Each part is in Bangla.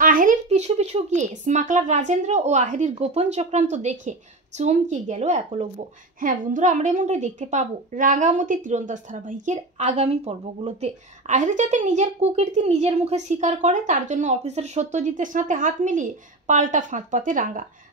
আহেরির পিছু পিছু গিয়ে স্মাগলার রাজেন্দ্র ও আহেরির গোপন চক্রান্ত দেখে চমকে গেল একলব্য। হ্যাঁ বন্ধুরা, আমরা এমনটাই দেখতে পাবো রাঙামতি তীরন্দাজ ধারাবাহিকের আগামী পর্বগুলোতে। আহেরি যাতে নিজের কুকীর্তি নিজের মুখে স্বীকার করে, তার জন্য অফিসার সত্যজিতের সাথে হাত মিলিয়ে পাল্টা ফাঁদ পাতে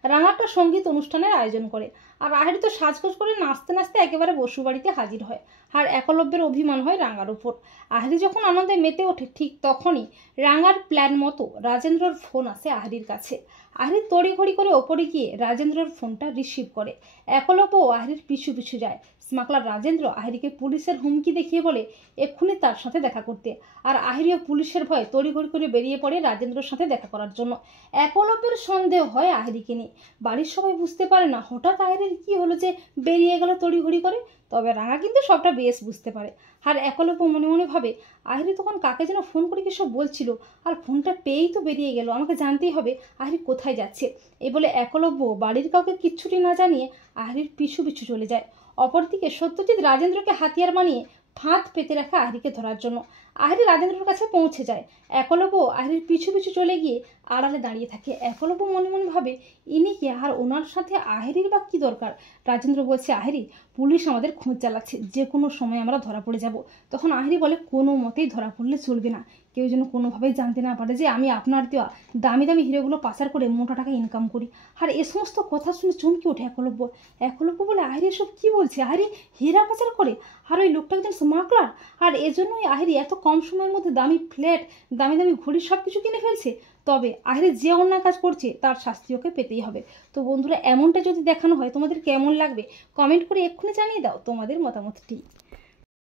রাঙাটা সঙ্গীত অনুষ্ঠানের আয়োজন করে। আর আহেরি তো সাজগোজ করে নাচতে নাচতে একেবারে বসু বাড়িতে হাজির হয়। আর একলব্যের অভিমান হয় রাঙার উপর। আহেরি যখন আনন্দে মেতে ওঠে, ঠিক তখনই রাঙার প্ল্যান মতো রাজেন্দ্রর ফোন আসে আহেরির কাছে। আহেরি তড়িঘড়ি করে ওপরে গিয়ে রাজেন্দ্রর ফোনটা রিসিভ করে। একলব্য আহেরির পিছু পিছু যায়। স্মাগলার রাজেন্দ্র আহেরিকে পুলিশের হুমকি দেখিয়ে বলে এক্ষুনি তার সাথে দেখা করতে। আর আহেরিও পুলিশের ভয়ে তড়িঘড়ি করে বেরিয়ে পড়ে রাজেন্দ্রর সাথে দেখা করার জন্য। একলব্যের সন্দেহ হয় আহেরিকে নিয়ে। বাড়ির সবাই বুঝতে পারে না হঠাৎ আহেরির কি হলো যে বেরিয়ে গেল তড়িঘড়ি করে। তবে রাঙা কিন্তু সবটা বেশ বুঝতে পারে। আর একলব্য মনে মনে ভাবে আহেরি তখন কাকে যেন ফোন করে কি সব বলছিল, আর ফোনটা পেয়েই তো বেরিয়ে গেল, আমাকে জানতেই হবে আহেরি কোথায় যাচ্ছে। এই বলে একলব্য বাড়ির কাউকে কিচ্ছুটি না জানিয়ে আহেরির পিছু পিছু চলে যায়। অপরদিকে সত্যজিৎ রাজেন্দ্রকে হাতিয়ার বানিয়ে ফাঁদ পেতে রাখা আহেরিকে ধরার জন্য। আহেরি রাজেন্দ্রের কাছে পৌঁছে যায়। একলব্য আহেরির পিছু পিছু চলে গিয়ে আড়ালে দাঁড়িয়ে থাকে। একলব্য মনে মনে ভাবে ইনি কে, আর ওনার সাথে আহেরির বা কী দরকার। রাজেন্দ্র বলছে আহেরি পুলিশ আমাদের খোঁজ চালাচ্ছে, যে কোনো সময় আমরা ধরা পড়ে যাব। তখন আহেরি বলে কোনো মতেই ধরা পড়লে চলবে না, কেউ যেন কোনোভাবেই জানতে না পারে যে আমি আপনার দেওয়া দামি দামি হিরোগুলো পাচার করে মোটা টাকা ইনকাম করি। আর এ সমস্ত কথা শুনে চমকে ওঠে একলব্য। একলব্য বলে আহেরি এসব কী বলছে, আহেরি হীরা পাচার করে, আর ওই লোকটা একজন স্মাগলার, আর এজন্যই আহেরি এত কম সময়ের মধ্যে দামি ফ্ল্যাট দামি দামি ঘড়ি সব কিছু কিনে ফেলছে। তবে আহেরি যে অন্যায় কাজ করছে তার শাস্তি ওকে পেতেই হবে। তো বন্ধুরা, এমনটা যদি দেখানো হয় তোমাদের কেমন লাগবে কমেন্ট করে এক্ষুনি জানিয়ে দাও তোমাদের মতামতটি।